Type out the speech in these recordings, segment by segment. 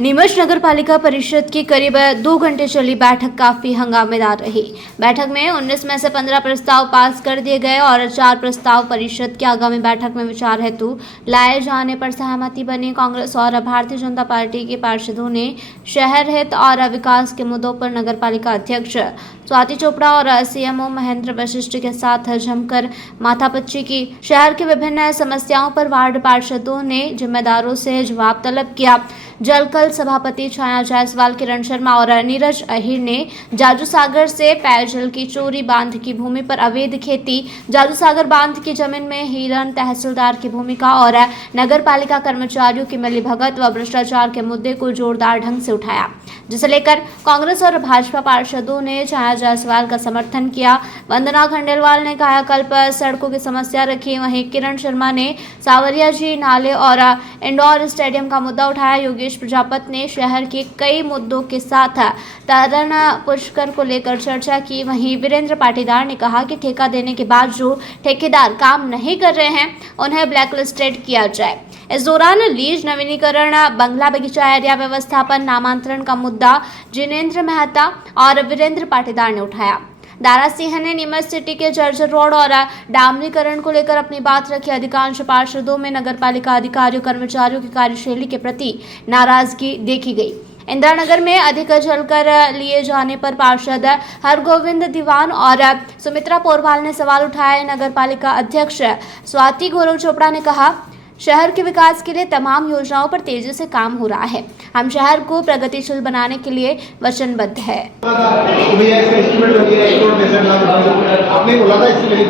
नीमच नगर पालिका परिषद की करीब 2 घंटे चली बैठक काफी हंगामेदार रही। बैठक में 19 में से 15 प्रस्ताव पास कर दिए गए और 4 प्रस्ताव परिषद की आगामी बैठक में विचार हेतु लाए जाने पर सहमति बनी। कांग्रेस और भारतीय जनता पार्टी के पार्षदों ने शहर हित और विकास के मुद्दों पर नगर पालिका अध्यक्ष स्वाति चोपड़ा और सीएमओ महेंद्र वशिष्ठ के साथ जमकर माथापच्ची की। शहर की विभिन्न समस्याओं पर वार्ड पार्षदों ने जिम्मेदारों से जवाब तलब किया। जलकल सभापति छाया जायसवाल, किरण शर्मा और नीरज अहिर ने जाजू सागर से पेयजल की चोरी, बांध की भूमि पर अवैध खेती, जाजू सागर बांध की जमीन में हिरन, तहसीलदार की भूमिका और नगर पालिका कर्मचारियों की मिलीभगत व भ्रष्टाचार के मुद्दे को जोरदार ढंग से उठाया, जिसे लेकर कांग्रेस और भाजपा पार्षदों ने छाया जायसवाल का समर्थन किया। वंदना खंडेलवाल ने कायाकल्प सड़कों की समस्या रखी, वहीं किरण शर्मा ने सावरिया जी नाले और इंडोर स्टेडियम का मुद्दा उठाया। योगेश प्रजापत ने शहर के कई मुद्दों के साथ तरण पुष्कर को लेकर चर्चा की। वहीं वीरेंद्र पाटीदार ने कहा कि ठेका देने के बाद जो ठेकेदार काम नहीं कर रहे हैं उन्हें ब्लैकलिस्टेड किया जाए। इस दौरान लीज नवीनीकरण, बंगला बगीचा एरिया व्यवस्थापन, नामांतरण का मुद्दा जिनेंद्र मेहता और वीरेंद्र पाटीदार ने उठाया। दारा सिंह ने नीमच सिटी के जर्जर रोड और डामरीकरण को लेकर अपनी बात रखी। अधिकांश पार्षदों में नगरपालिका अधिकारियों कर्मचारियों की कार्यशैली के प्रति नाराजगी देखी गई। इंदिरानगर में अधिक जलकर लिए जाने पर पार्षद हरगोविंद दीवान और सुमित्रा पोरवाल ने सवाल उठाए। नगरपालिका अध्यक्ष स्वाति चोपड़ा ने कहा, शहर के विकास के लिए तमाम योजनाओं पर तेजी से काम हो रहा है। हम शहर को प्रगतिशील बनाने के लिए वचनबद्ध है। आपने बोला था इसलिए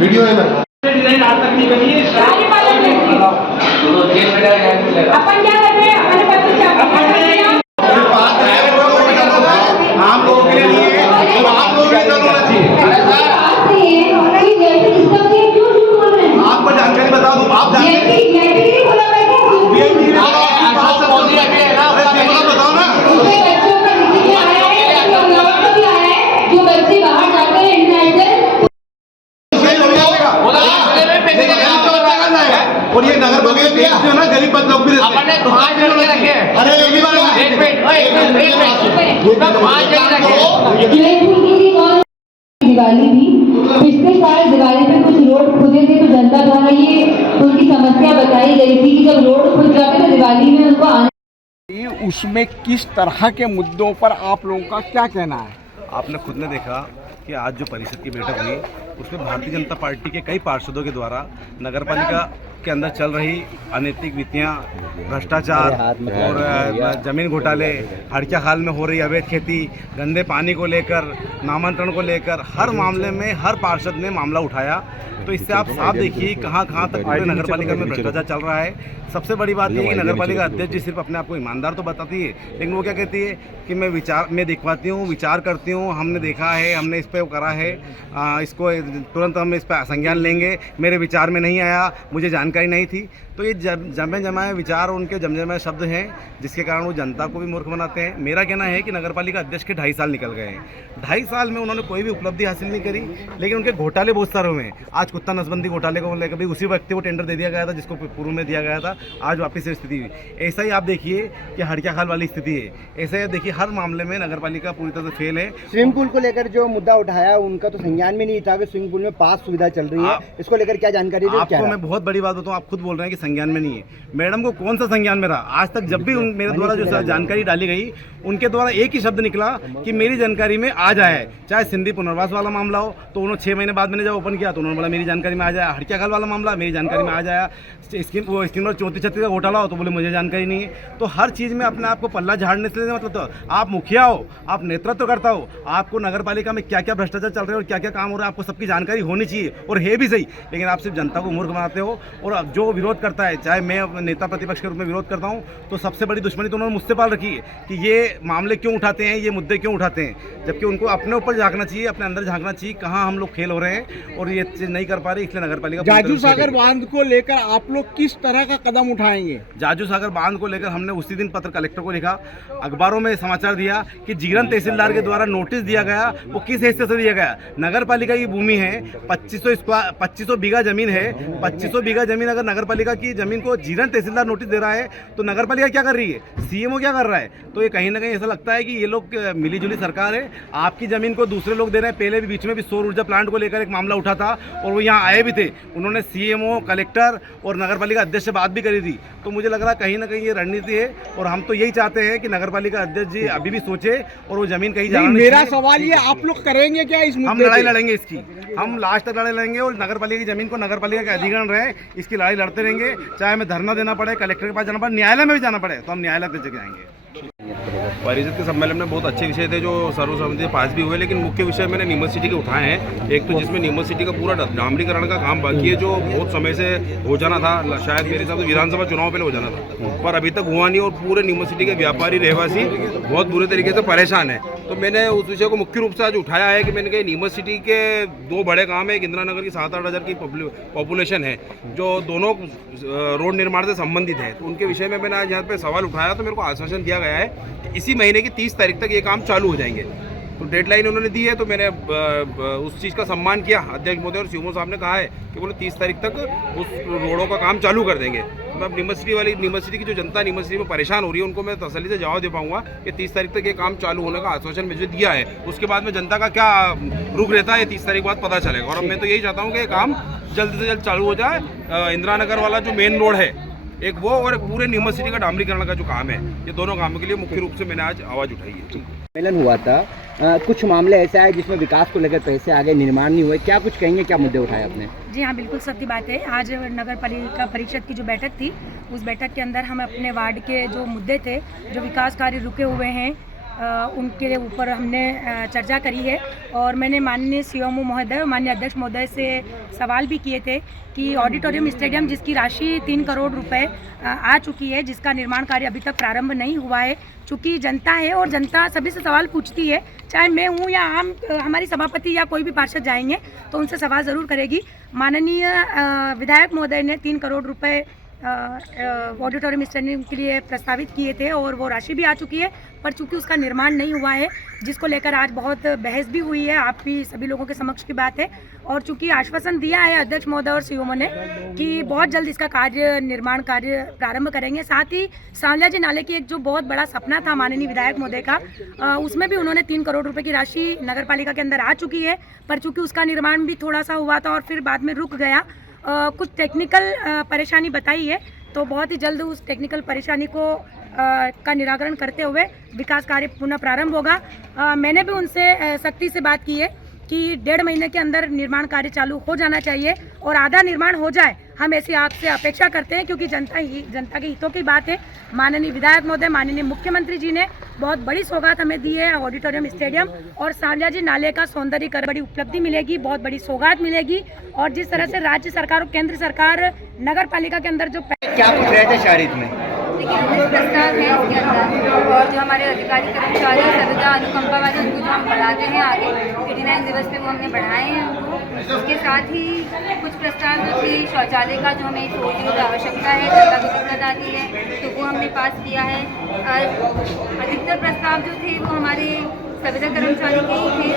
वीडियो है अपन क्या कर रहे हैं? हमारे आम लोगों के लिए तो आप लोगों के होना चाहिए। आपको जानकारी बता दूं, आप बताओ ना। और ये नगर पालिका ना गरीब बच्चों को अरे दिवाली थी, पिछले साल दिवाली पे कुछ रोड खुदे थे तो जनता द्वारा ये उनकी समस्या बताई गई थी कि जब रोड खुद जाते तो दिवाली में उनको आने। उसमें किस तरह के मुद्दों पर आप लोगों का क्या कहना है? आपने खुद ने देखा कि आज जो परिषद की बैठक हुई उसमें भारतीय जनता पार्टी के कई पार्षदों के द्वारा नगरपालिका के अंदर चल रही अनैतिक नीतियाँ, भ्रष्टाचार और ज़मीन घोटाले, हड़किया खाल में हो रही अवैध खेती, गंदे पानी को लेकर, नामांतरण को लेकर हर मामले में हर पार्षद ने मामला उठाया। तो इससे आप साफ देखिए कहाँ तक पूरे नगरपालिका में भ्रष्टाचार चल रहा है। सबसे बड़ी बात यह है कि नगरपालिका अध्यक्ष जी सिर्फ अपने आप को ईमानदार तो बताती है, लेकिन वो क्या कहती है कि मैं दिखवाती हूँ, विचार करती हूँ, हमने देखा है, हमने इस पर करा है, इसको तुरंत हम इस पर संज्ञान लेंगे, मेरे विचार में नहीं आया, मुझे जानकारी नहीं थी। तो ये जमे जमाए विचार, उनके जमे जमाए शब्द हैं जिसके कारण वो जनता को भी मूर्ख बनाते हैं। मेरा कहना है कि नगरपालिका अध्यक्ष के 2.5 साल निकल गए हैं। 2.5 साल में उन्होंने कोई भी उपलब्धि हासिल नहीं करी, लेकिन उनके घोटाले बहुत सारे हुए हैं। आज कुत्ता नसबंदी घोटाले को लेकर भी उसी व्यक्ति को टेंडर दे दिया गया था जिसको पूर्व में दिया गया था, आज वापस से स्थिति हुई। ऐसा ही आप देखिए कि हड़किया खाल वाली स्थिति है। ऐसा ही देखिए हर मामले में नगरपालिका पूरी तरह से फेल है। स्विमिंग पूल को लेकर जो मुद्दा उठाया उनका तो संज्ञान में नहीं था कि स्विमिंग पूल में पास सुविधा चल रही है, इसको लेकर क्या जानकारी दी? आपको मैं बहुत बड़ी बात बताऊं, आप खुद बोल रहे हैं कि संज्ञान में नहीं है। मैडम को कौन सा संज्ञान में रहा? आज तक जब भी मेरे द्वारा जो जानकारी डाली गई उनके द्वारा एक ही शब्द निकला कि मेरी जानकारी में आ जाए। चाहे सिंधी पुनर्वास वाला मामला हो तो उन्होंने 6 महीने बाद मैंने जब ओपन किया तो उन्होंने बोला मेरी जानकारी में आ जाए। हड़किया खाल वाला मामला मेरी जानकारी में आ जाए। स्कीम 34-36 का घोटाला हो तो बोले मुझे जानकारी नहीं है। तो हर चीज़ में अपने आप को पल्ला झाड़ने से मतलब तो आप मुखिया हो, आप नेतृत्व करता हो, आपको नगरपालिका में क्या क्या भ्रष्टाचार चल रहे हैं और क्या क्या काम हो रहा है आपको सबकी जानकारी होनी चाहिए और है भी सही। लेकिन आप सिर्फ जनता को मूर्ख बनाते हो। और जो विरोध करता है, चाहे मैं नेता प्रतिपक्ष के रूप में विरोध करता हूँ, तो सबसे बड़ी दुश्मनी तो उन्होंने मुझसे पाल रखी है कि ये मामले क्यों उठाते हैं, ये मुद्दे क्यों उठाते हैं, जबकि उनको अपने ऊपर झांकना चाहिए, अपने अंदर झांकना चाहिए कहाँ हम लोग फेल हो रहे हैं और ये चीज़ नहीं कर पा रहे। इसलिए नगरपालिका जाजू सागर बांध को लेकर आप लोग किस तरह का कदम उठाएंगे? जाजू सागर बांध को लेकर हमने उसी दिन पत्र कलेक्टर को लिखा, अखबारों में समाचार दिया कि जीरन तहसीलदार के द्वारा नोटिस दिया गया। वो किस हैसियत से दिया गया? नगर पालिका की भूमि है, 2500 बीघा जमीन है, 2500 बीघा जमीन अगर नगर पालिका की जमीन को जीरन तहसीलदार नोटिस दे रहा है तो नगर पालिका क्या कर रही है, सीएमओ क्या कर रहा है? तो ये कहीं ना कहीं ऐसा लगता है कि ये लोग मिलीजुली सरकार है। आपकी ज़मीन को दूसरे लोग दे रहे हैं। पहले भी बीच में भी सौर ऊर्जा प्लांट को लेकर एक मामला उठा था और वो यहाँ आए भी थे। उन्होंने सीएमओ, कलेक्टर और नगर पालिका अध्यक्ष से बात भी करी थी। तो मुझे लग रहा है कहीं ना कहीं ये रणनीति है और हम तो यही चाहते हैं कि नगर पालिका अध्यक्ष जी अभी भी सोचे और वो जमीन कहीं जाना। मेरा सवाल ये, आप लोग करेंगे क्या इस हम मुद्दे लड़ाई पे? लड़ेंगे इसकी, हम लास्ट तक लड़ाई लड़ेंगे और नगर पालिका की जमीन को नगर पालिका के अधिग्रहण रहे, इसकी लड़ाई लड़ते रहेंगे। चाहे हमें धरना देना पड़े, कलेक्टर के पास जाना पड़े, न्यायालय में भी जाना पड़े, तो हम न्यायालय तक जाएंगे। परिषद के सम्मेलन में बहुत अच्छे विषय थे जो सर्वसम्मति पास भी हुए, लेकिन मुख्य विषय मैंने नीमच सिटी के उठाए हैं। एक तो जिसमें नीमच सिटी का पूरा डामरीकरण का काम बाकी है, जो बहुत समय से हो जाना था, शायद मेरे हिसाब से विधानसभा चुनाव पहले हो जाना था, पर अभी तक हुआ नहीं और पूरे नीमच सिटी के व्यापारी रहवासी बहुत बुरे तरीके से परेशान है। तो मैंने उस विषय को मुख्य रूप से आज उठाया है कि मैंने कहा नीमच सिटी के दो बड़े काम है। एक इंदिरा नगर की 7-8 हज़ार की पॉपुलेशन है जो दोनों रोड निर्माण से संबंधित है, तो उनके विषय में मैंने आज यहाँ पे सवाल उठाया। तो मेरे को आश्वासन दिया गया है कि इसी महीने की 30 तारीख तक ये काम चालू हो जाएंगे। तो डेडलाइन उन्होंने दी है, तो मैंने उस चीज़ का सम्मान किया। अध्यक्ष महोदय और सीएमओ साहब ने कहा है कि बोले 30 तारीख तक उस रोडों का काम चालू कर देंगे। तो मैं अब नीमच सिटी की जो जनता नीमच सिटी में परेशान हो रही है उनको मैं तसल्ली से जवाब दे पाऊंगा कि 30 तारीख तक ये काम चालू होने का आश्वासन मुझे दिया है। उसके बाद में जनता का क्या रुख रहता है 30 तारीख बाद पता चलेगा। और अब मैं तो यही चाहता हूँ कि ये काम जल्द से जल्द चालू हो जाए। इंदिरा नगर वाला जो मेन रोड है एक वो, और पूरे नीमच सिटी का डामरीकरण का जो काम है, ये दोनों कामों के लिए मुख्य रूप से मैंने आज आवाज़ उठाई है। सम्मेलन हुआ था, कुछ मामले ऐसा है जिसमें विकास को लेकर पैसे आगे निर्माण नहीं हुए, क्या कुछ कहेंगे, क्या मुद्दे उठाए आपने? जी हाँ, बिल्कुल सत्य बात है। आज नगर पालिका परिषद की जो बैठक थी, उस बैठक के अंदर हम अपने वार्ड के जो मुद्दे थे, जो विकास कार्य रुके हुए हैं, उनके ऊपर हमने चर्चा करी है। और मैंने माननीय सीएमओ महोदय और माननीय अध्यक्ष महोदय से सवाल भी किए थे कि ऑडिटोरियम स्टेडियम जिसकी राशि 3 करोड़ रुपए आ चुकी है, जिसका निर्माण कार्य अभी तक प्रारंभ नहीं हुआ है। चूँकि जनता है और जनता सभी से सवाल पूछती है, चाहे मैं हूँ या आम हमारी सभापति या कोई भी पार्षद जाएंगे तो उनसे सवाल ज़रूर करेगी। माननीय विधायक महोदय ने 3 करोड़ रुपये ऑडिटोरियम स्टैंडिंग के लिए प्रस्तावित किए थे और वो राशि भी आ चुकी है, पर चूंकि उसका निर्माण नहीं हुआ है, जिसको लेकर आज बहुत बहस भी हुई है, आप भी सभी लोगों के समक्ष की बात है। और चूंकि आश्वासन दिया है अध्यक्ष महोदय और सीएमओ ने कि बहुत जल्द इसका निर्माण कार्य प्रारंभ करेंगे। साथ ही सांवलिया जी नाले की एक जो बहुत बड़ा सपना था माननीय विधायक महोदय का, उसमें भी उन्होंने 3 करोड़ रुपये की राशि नगर पालिका के अंदर आ चुकी है, पर चूँकि उसका निर्माण भी थोड़ा सा हुआ था और फिर बाद में रुक गया। कुछ टेक्निकल परेशानी बताई है, तो बहुत ही जल्द उस टेक्निकल परेशानी को का निराकरण करते हुए विकास कार्य पुनः प्रारंभ होगा। मैंने भी उनसे सख्ती से बात की है कि 1.5 महीने के अंदर निर्माण कार्य चालू हो जाना चाहिए और आधा निर्माण हो जाए, हम ऐसी आपसे अपेक्षा करते हैं, क्योंकि जनता के हितों की बात है। माननीय विधायक महोदय, माननीय मुख्यमंत्री जी ने बहुत बड़ी सौगात हमें दी है, ऑडिटोरियम स्टेडियम और सांवलिया जी नाले का सौंदर्यीकरण, बड़ी उपलब्धि मिलेगी, बहुत बड़ी सौगात मिलेगी। और जिस तरह से राज्य सरकार और केंद्र सरकार नगर पालिका के अंदर जो क्या पूछ रहे थे शारित में? देखिए, कुछ प्रस्ताव है इसके अंदर, और जो हमारे अधिकारी कर्मचारी संविदा अनुकंपा वाले उनको जो हम बढ़ाते हैं आगे 89 दिवस पे, वो हमने बढ़ाए हैं उनको। उसके साथ ही कुछ प्रस्ताव जो थे शौचालय का, जो हमें शौचालय की आवश्यकता है, जनता को दिक्कत आती है, तो वो हमने पास किया है। अधिकतर प्रस्ताव जो थे वो हमारे संविदा कर्मचारी के ही थे।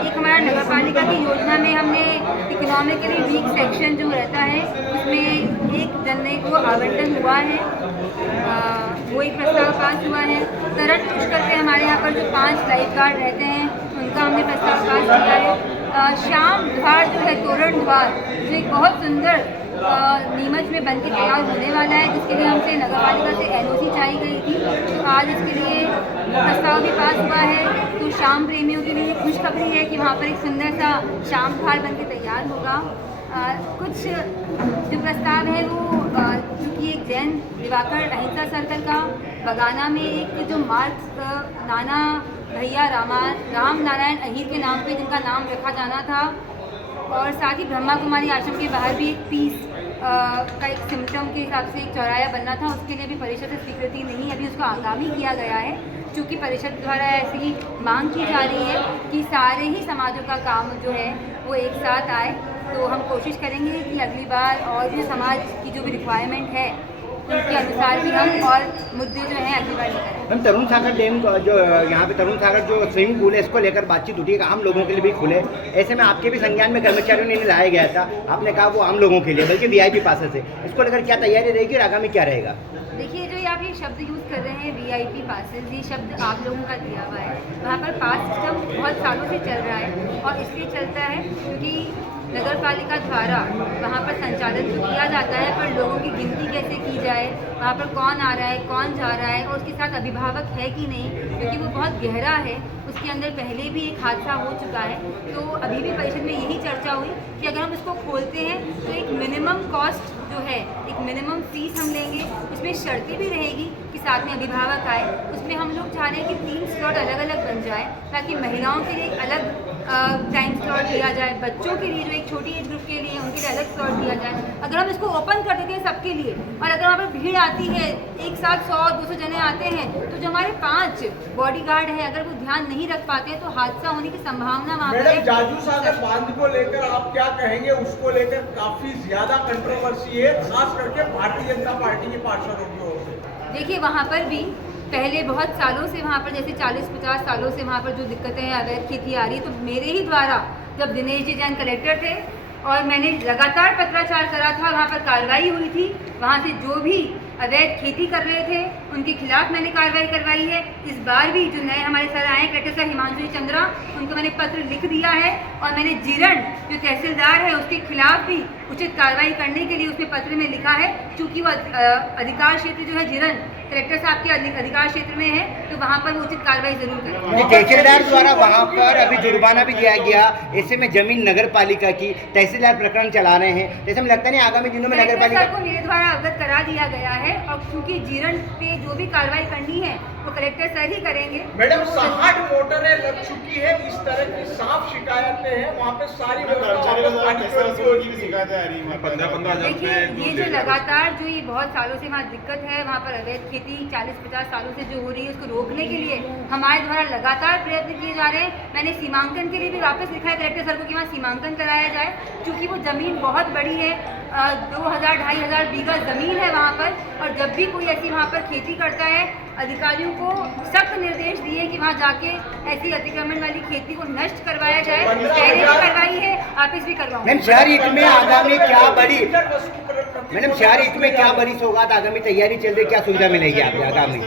एक हमारा नगर पालिका की योजना में हमने इकोनॉमिकली वीक सेक्शन जो रहता है उसमें एक जनने को आवंटन हुआ है, वो एक प्रस्ताव पास हुआ है। तरट पुष्कर पे हमारे यहाँ पर जो 5 लाइफ गार्ड रहते हैं उनका हमने प्रस्ताव पास किया है। श्याम द्वार जो है, तोरण द्वार, जो एक बहुत सुंदर नीमच में बन के तैयार होने वाला है, जिसके लिए हमसे नगर पालिका से NOC चाहिए गई थी, तो आज इसके लिए प्रस्ताव भी पास हुआ है। तो शाम प्रेमियों के लिए खुशखबरी है कि वहाँ पर एक सुंदर सा शाम घाट बन के तैयार होगा। कुछ जो प्रस्ताव है वो चूँकि एक जैन दिवाकर अहिंसा सर्कल का बगाना में एक जो मार्क्स नाना भैया राम नारायण अहीर के नाम पे जिनका नाम रखा जाना था, और साथ ही ब्रह्मा कुमारी आश्रम के बाहर भी एक पीस का एक सिम्टम के हिसाब से एक चौराया बनना था, उसके लिए भी परिषद से स्वीकृति नहीं, अभी उसको आगामी किया गया है। चूँकि परिषद द्वारा ऐसी मांग की जा रही है कि सारे ही समाजों का काम जो है वो एक साथ आए, तो हम कोशिश करेंगे कि अगली बार और भी समाज की जो भी रिक्वायरमेंट है उनके अनुसार भी हम और मुद्दे जो हैं अग्रवाही करें। मैम तरुण सागर डैम जो यहाँ पे तरुण सागर जो स्विमिंग पूल है इसको लेकर बातचीत उठी है आम लोगों के लिए भी खुले, ऐसे में आपके भी संज्ञान में कर्मचारियों ने लाया गया था, आपने कहा वो आम लोगों के लिए बल्कि VIP पासेस है, इसको लेकर क्या तैयारी रहेगी और आगामी क्या रहेगा? देखिए जो आप ये शब्द यूज़ कर रहे हैं VIP पासेस, ये शब्द आप लोगों का दिया हुआ है। वहाँ पर पास सिस्टम बहुत सालों से चल रहा है और इसलिए चलता है क्योंकि नगर पालिका द्वारा वहाँ पर संचालन तो किया जाता है, पर लोगों की गिनती कैसे की जाए, वहाँ पर कौन आ रहा है कौन जा रहा है और उसके साथ अभिभावक है कि नहीं, क्योंकि वो बहुत गहरा है, उसके अंदर पहले भी एक हादसा हो चुका है। तो अभी भी परिषद में यही चर्चा हुई कि अगर हम इसको खोलते हैं तो एक मिनिमम कॉस्ट जो है, एक मिनिमम फीस हम लेंगे, उसमें शर्तें भी रहेगी कि साथ में अभिभावक आए। उसमें हम लोग चाह रहे हैं कि 3 स्लॉट अलग अलग बन जाए ताकि महिलाओं के लिए एक अलग टाइम स्लॉट दिया जाए, बच्चों के लिए जो एक छोटी एज ग्रुप के लिए उनके लिए अलग स्लॉट दिया जाए। अगर हम इसको ओपन कर देते हैं सबके लिए और अगर वहाँ पर भीड़ आती है, एक साथ 100-200 जने आते हैं, तो जो हमारे 5 बॉडीगार्ड हैं अगर वो ध्यान नहीं रख पाते हैं तो हादसा होने की संभावना वहाँ पर है। जाजू सागर बांध को लेकर आप क्या कहेंगे? उसको लेकर काफी ज्यादा कंट्रोवर्सी है, खास करके भारतीय जनता पार्टी के पार्षदों की ओर से। देखिए वहाँ पर भी पहले बहुत सालों से वहाँ पर जैसे 40-50 सालों से वहाँ पर जो दिक्कतें हैं, अवैध खेती आ रही है, तो मेरे ही द्वारा जब दिनेश जी जैन कलेक्टर थे और मैंने लगातार पत्राचार करा था, वहाँ पर कार्रवाई हुई थी, वहाँ से जो भी अवैध खेती कर रहे थे उनके खिलाफ मैंने कार्रवाई करवाई है। इस बार भी जो नए हमारे सर आए कलेक्टर सर हिमांशु चंद्रा, उनको मैंने पत्र लिख दिया है और मैंने जीरण जो तहसीलदार है उसके खिलाफ भी उचित कार्रवाई करने के लिए उसमें पत्र में लिखा है, क्योंकि वो अधिकार क्षेत्र जो है जीरण कलेक्टर साहब के अधिकार क्षेत्र में है, तो वहाँ पर वो उचित कार्रवाई जरूर करेंगे। तहसीलदार द्वारा वहाँ पर अभी जुर्माना भी दिया गया, ऐसे में जमीन नगर पालिका की, तहसीलदार प्रकरण चला रहे हैं, जैसे में लगता नहीं आगामी दिनों में नगर पालिका को मेरे द्वारा अवगत करा दिया गया है और क्योंकि जीरण पे जो भी कार्रवाई करनी है वो कलेक्टर सर ही करेंगे। मैडम 60 मोटरें लग चुकी है, इस तरह की साफ शिकायतें हैं, वहाँ पे सारी देखिए ये जो लगातार जो ये बहुत सालों से वहाँ दिक्कत है, वहाँ पर अवैध खेती 40-50 सालों से जो हो रही है, उसको रोकने के लिए हमारे द्वारा लगातार प्रयत्न किए जा रहे हैं। मैंने सीमांकन के लिए भी वापस लिखा है कलेक्टर सर को कि वहाँ सीमांकन कराया जाए, क्योंकि वो ज़मीन बहुत बड़ी है, 2000-2500 बीघा ज़मीन है वहाँ पर, और जब भी कोई ऐसी वहाँ पर खेती करता है अधिकारियों को सख्त निर्देश दिए कि वहाँ जाके ऐसी अतिक्रमण वाली खेती को नष्ट करवाया जाए। पहले भी करवाई है, वापस भी करवाऊंगी। मैम शहर हित में आगामी क्या बड़ी मैडम शहर हित में क्या बड़ी सौगात आगामी तैयारी चल रही, क्या सुविधा मिलेगी आपको आगामी?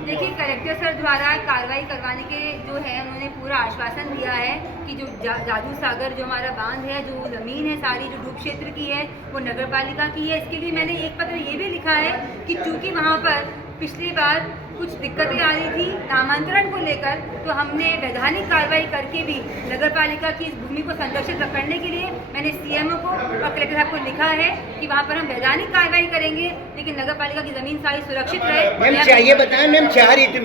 देखिए कलेक्टर सर द्वारा कार्रवाई करवाने के जो है उन्होंने पूरा आश्वासन दिया है कि जो जाजू सागर जो हमारा बांध है, जो ज़मीन है सारी जो डूब क्षेत्र की है वो नगर पालिका की है। इसके लिए मैंने एक पत्र ये भी लिखा है कि चूँकि वहाँ पर पिछली बार कुछ दिक्कतें आ रही थी नामांतरण को लेकर, तो हमने वैधानिक कार्रवाई करके भी नगर पालिका की इस भूमि को संरक्षित करने के लिए मैंने CMO को और कलेक्टर साहब को लिखा है कि वहाँ पर हम वैधानिक कार्रवाई करेंगे, लेकिन नगर पालिका की जमीन सारी सुरक्षित रहे। मैम चाहिए बताएं मैम शहर हित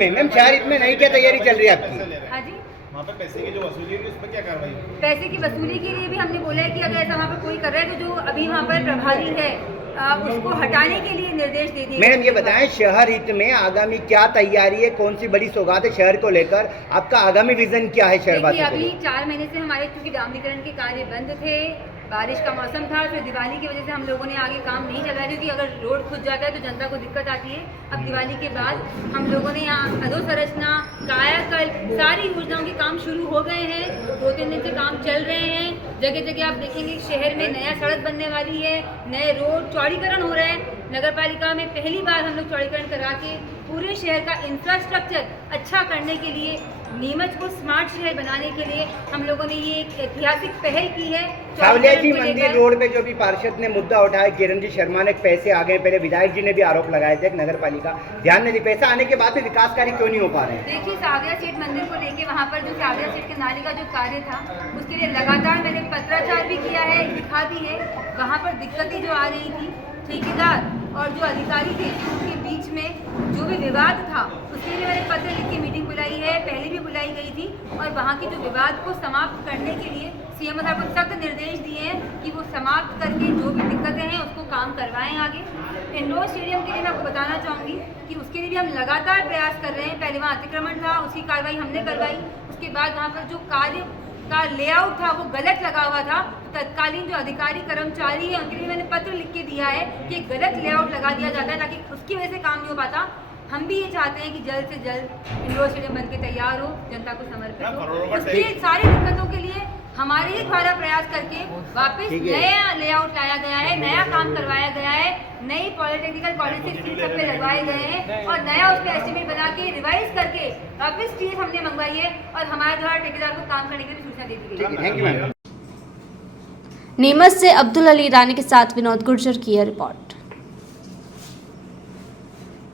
में नहीं क्या तैयारी चल रही है आपकी? हाँ जी, वहाँ पर पैसे की जो वसूली है उस पर क्या कार्रवाई? पैसे की वसूली के लिए भी हमने बोला है कि अगर ऐसा वहाँ पर कोई कर रहा है तो जो अभी वहाँ पर प्रभारी है उसको हटाने के लिए निर्देश दे दिए। मैडम ये बताएं शहर हित में आगामी क्या तैयारी है, कौन सी बड़ी सौगात है शहर को लेकर, आपका आगामी विजन क्या है शहर वासियों को? अभी 4 महीने से हमारे क्योंकि डामरीकरण के कार्य बंद थे, बारिश का मौसम था, फिर दिवाली की वजह से हम लोगों ने आगे काम नहीं चलाया, क्योंकि अगर रोड खुद जाता है तो जनता को दिक्कत आती है। अब दिवाली के बाद हम लोगों ने यहाँ अधोसंरचना, कायाकल्प सारी योजनाओं के काम शुरू हो गए हैं, 2-3 दिन से काम चल रहे हैं। जगह जगह आप देखेंगे शहर में नया सड़क बनने वाली है, नए रोड चौड़ीकरण हो रहा है। नगर पालिका में पहली बार हम लोग चौड़ीकरण करा के पूरे शहर का इंफ्रास्ट्रक्चर अच्छा करने के लिए, नीमच को स्मार्ट शहर बनाने के लिए हम लोगों ने ये एक ऐतिहासिक पहल की है। सावलिया जी मंदिर रोड पे जो भी पार्षद ने मुद्दा उठाया, किरण जी शर्मा ने पैसे आ गए, पहले विधायक जी ने भी आरोप लगाए थे, नगर पालिका ध्यान नहीं दी, पैसा आने के बाद भी विकास कार्य क्यों नहीं हो पा रहे हैं? देखिए सावलिया सेठ मंदिर को लेके वहाँ पर जो सावलिया सेठ के नाले का जो कार्य था उसके लिए लगातार मैंने पत्राचार भी किया है, लिखा भी है। वहाँ पर दिक्कतें जो आ रही थी, ठेकेदार और जो अधिकारी थे उनके बीच में जो भी विवाद था उसके लिए मैंने पत्र लिख के मीटिंग बुलाई है, पहले भी बुलाई गई थी, और वहाँ के जो विवाद को समाप्त करने के लिए CM साहब को सख्त निर्देश दिए हैं कि वो समाप्त करके जो भी दिक्कतें हैं उसको काम करवाएं आगे। इंडोर स्टेडियम के लिए मैं आपको बताना चाहूँगी कि उसके लिए भी हम लगातार प्रयास कर रहे हैं। पहले वहाँ अतिक्रमण था, उसकी कार्रवाई हमने करवाई, उसके बाद वहाँ पर जो कार्य का लेआउट था वो गलत लगा हुआ था, तो तत्कालीन जो अधिकारी कर्मचारी हैं उनके लिए मैंने पत्र लिख के दिया है कि गलत लेआउट लगा दिया जाता है ताकि उसकी वजह से काम नहीं हो पाता। हम भी ये चाहते हैं कि जल्द से जल्द इंडोर स्टेडियम बन के तैयार हो, जनता को समर्पित हो। उसकी सारी दिक्कतों के लिए हमारे ही द्वारा प्रयास करके वापस नया लेआउट लाया गया है, नया काम करवाया गया है, नई पॉलिटेक्निकल कॉलेज से स्टील सब पे लगवाए गए हैं और नया उस पर एस्टिमेट बना के रिवाइज करके वापस स्टील हमने मंगवाई है और हमारे द्वारा ठेकेदार को काम करने के लिए सूचना दे दी गई है। Thank you ma'am. नीमच से अब्दुल अली रानी के साथ विनोद गुर्जर की यह रिपोर्ट।